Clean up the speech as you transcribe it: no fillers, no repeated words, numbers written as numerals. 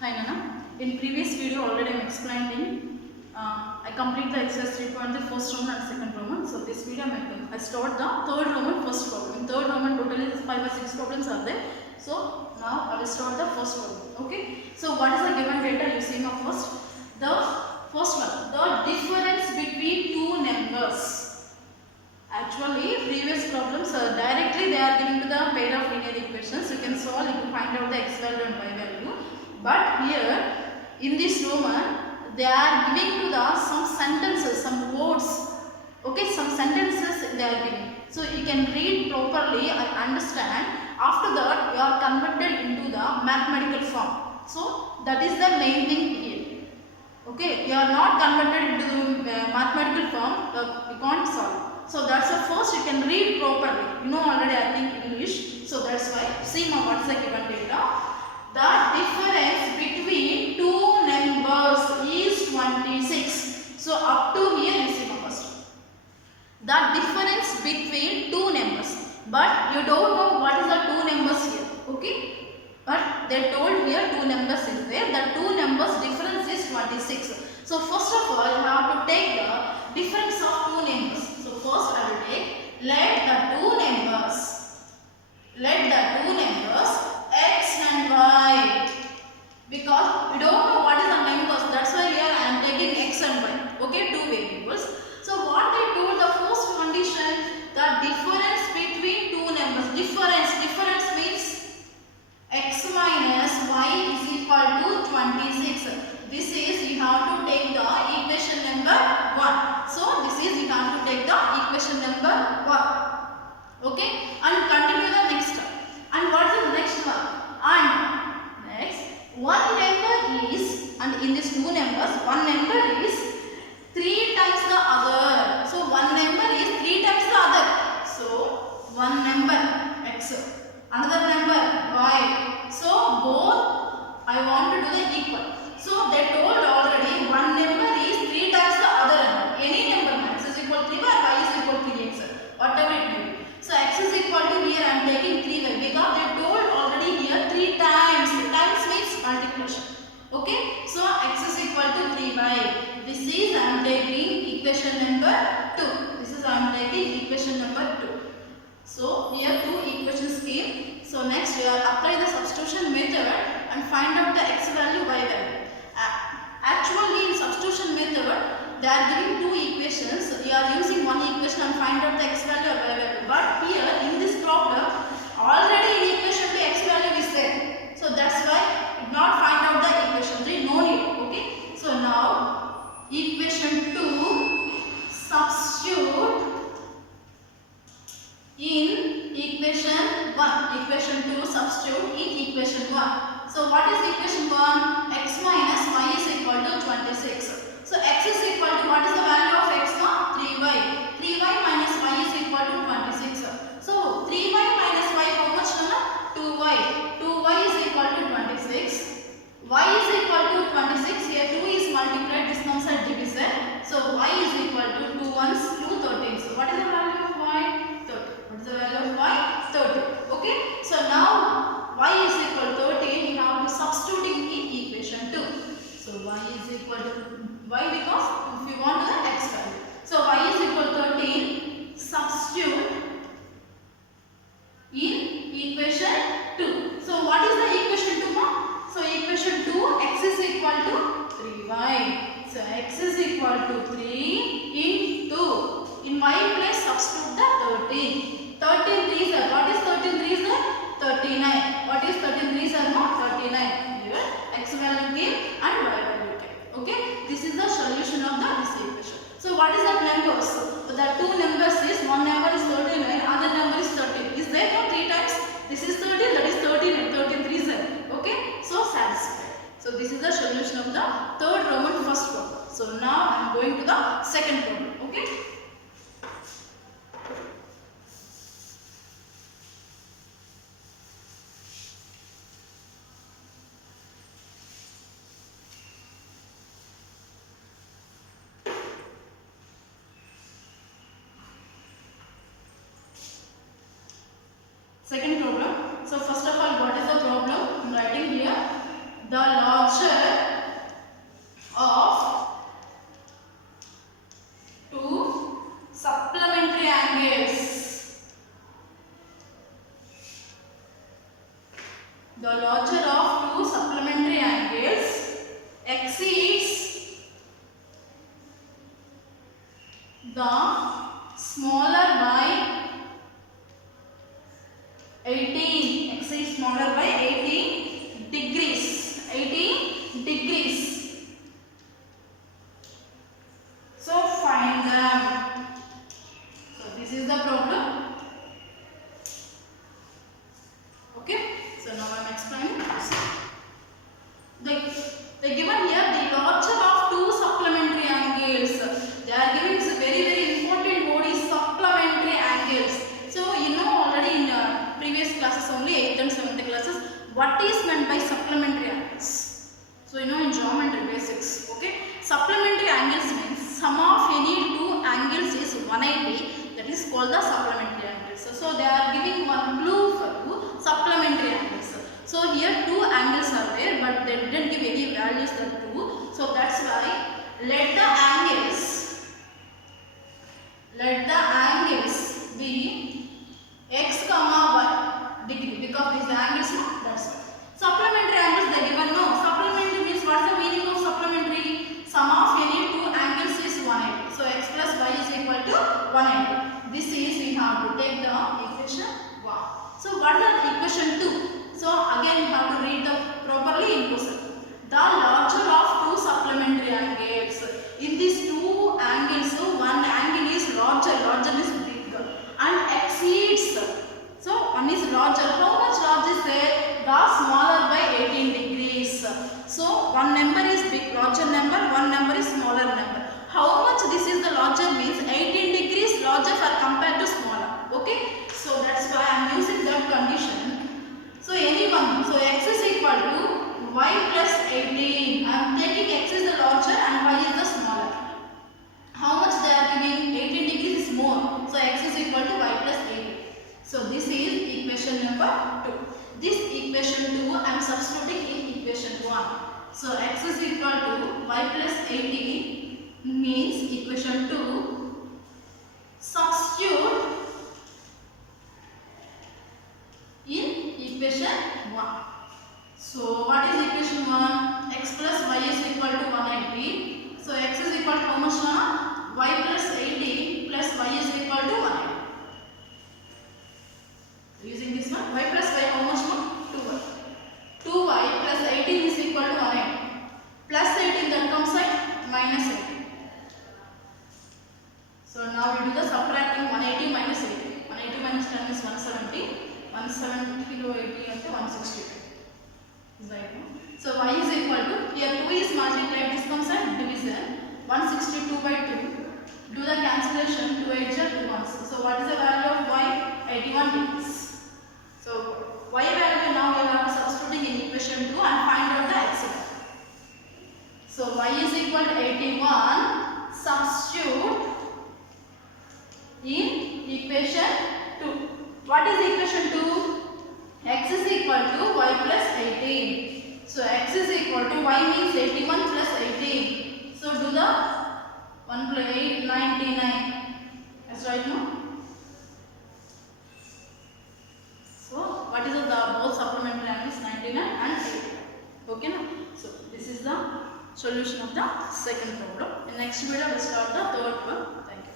Hi Nana. In previous video already I am explaining. I complete the exercise 3.0 the first Roman and second Roman. So this video I start the third Roman first problem. In third Roman totally 5 or 6 problems are there. So now I will start the first problem. Okay. So what is the given data? You see now first. The first one. The difference between two numbers. Actually, previous problems directly they are given to the pair of linear equations. You can solve, you can find out the x value and y value. But here in this Roman, they are giving to the some sentences, some words. Okay, some sentences they are giving. So you can read properly and understand. After that, you are converted into the mathematical form. So that is the main thing here. Okay, you are not converted into the mathematical form. You can't solve. So that's the first you can read properly. You know already I think English. So that's why see now what's the given data. The difference between two numbers is 26. So up to here you see now first. The difference between two numbers. But you don't know what is the two numbers here. Okay. But they told here two numbers is there. The two numbers difference is 26. So first of all you have to take the difference of two numbers. So first I will take let the two numbers x and y, because we don't know what is the numbers, that's why here I am taking x and y. Okay, two variables. So what they told the first condition, the difference between two numbers. Difference means x minus y is equal to 26. This is you have to take the equation number 1. So this is you have to take the equation number 1. Okay, and continue the next one. And what is the next one? And next one number is, and in these two numbers one number is 3 times the other. So one number is 3 times the other. So one number x, another number y. So both I want to do the equal. So they told already one number is 3 times the other number. Any number, x is equal to 3y, y is equal to 3x, whatever it may be. So x is equal to, here I am taking 3y because they told already here 3 times. Times means multiplication. Okay. So x is equal to 3y. This is I am taking equation number 2. This is I am taking equation number 2. So here two equations came. So next we are apply the substitution method and find out the x value, y value. Actually in substitution method they are giving two equations. We are using one equation and find out the x value or y value. But here in this problem already in equation 2 x value is there. So that's why we not find out the equation 3, no need. Okay. So now equation 2 substitute in equation 1. Equation 2 substitute in equation 1. So what is equation 1? X minus y is equal to 26. So x is equal to, what is the value of x now? 3y. 3y minus y is equal to 26. So 3y minus y how much? 2y. 2y is equal to 26. Y is equal to 26. Here 2 is multiplied. This comes as division. So y is equal to 2 ones 2 13. So what is the value of y? 30. What is the value of y? 30. Okay. So now y is equal to 13. You have to substituting in equation 2. So y is equal to, why? Because if you want the x value. So y is equal to 13. Substitute in equation 2. So what is the equation 2? So equation 2, x is equal to 3y. So x is equal to 3 into, in y place substitute the 13. 13 3s are, what is 13 3s are? 39. What is 13 3s are? Not 39. Here x value came and y value came. Okay. This is the solution of this equation. So what is that numbers? So the two numbers is, one number is 39, other number is 13. Is there no 3 times? This is 13, that is 13 and 13 3 is there. Okay. So satisfied. So this is the solution of the third Roman first problem. So now I am going to the second problem. Okay. Second problem. So first of all, what is the problem? I am writing here. The large the larger of two supplementary angles exceeds the smaller by 18, exceeds smaller by 18 degrees. 18 degrees. So find them. So this is the problem. Okay. So now I am explaining this. The given here the larger of two supplementary angles. They are giving this very important word is supplementary angles. So you know already in previous classes only 8th and 7th classes what is meant by supplementary angles. So you know in geometry basics. Okay. Supplementary angles means sum of any two angles is 180. That is called the supplementary angles. So they are giving one clue for you supplementary angles. So here two angles are there, but they didn't give any values that two. So that's why let the angles be x comma y degree, because these angles no, that's why. Supplementary angles they given no. Supplementary means what's the meaning of supplementary? Sum of any two angles is 180. So x plus y is equal to 180. This is we have to take the equation 1. So what is the equation 2? So again you have to read the properly in question. The larger of two supplementary angles. In these two angles, so one angle is larger is bigger and exceeds. So one is larger. How much large is there? The smaller by 18 degrees. So one number is big, larger number, one number is smaller number. How much this is the larger means 18 degrees larger are compared to smaller. Okay. So that's why I am using that condition. So anyone, so x is equal to y plus 18. I am taking x is the larger and y is the smaller. How much they are giving? 18 degrees is more. So x is equal to y plus 18. So this is equation number 2. This equation 2 I am substituting in equation 1. So x is equal to y plus 18 means equation 2. Substitute in equation 1. So what is equation 1? X plus y is equal to 180. So x is equal to how much now? Y plus 18 plus y is equal to 180. So using this one, y plus y how much now? 2y. 2y plus 18 is equal to 180. Plus 18 that comes like minus 18. So now we do the subtracting 180 minus 18. 180 minus 10 is 170. 170 to 80 and 162. Right. So y is equal to, here 2 is multiplied, this comes as division. 162 by 2. Do the cancellation, 2 8 are 2 1s. So what is the value of y? 81 degrees. So y value now we are substituting in equation 2 and find out the x value. So y is equal to 81. Substitute in equation 2. What is equation 2? X is equal to y plus 18. So x is equal to y means 81 plus 18. So do the 1 plus 8, 99. That's right now. So what is the both supplementary angles 99 and 80. Okay now. So this is the solution of the second problem. In next video we will start the third one. Thank you.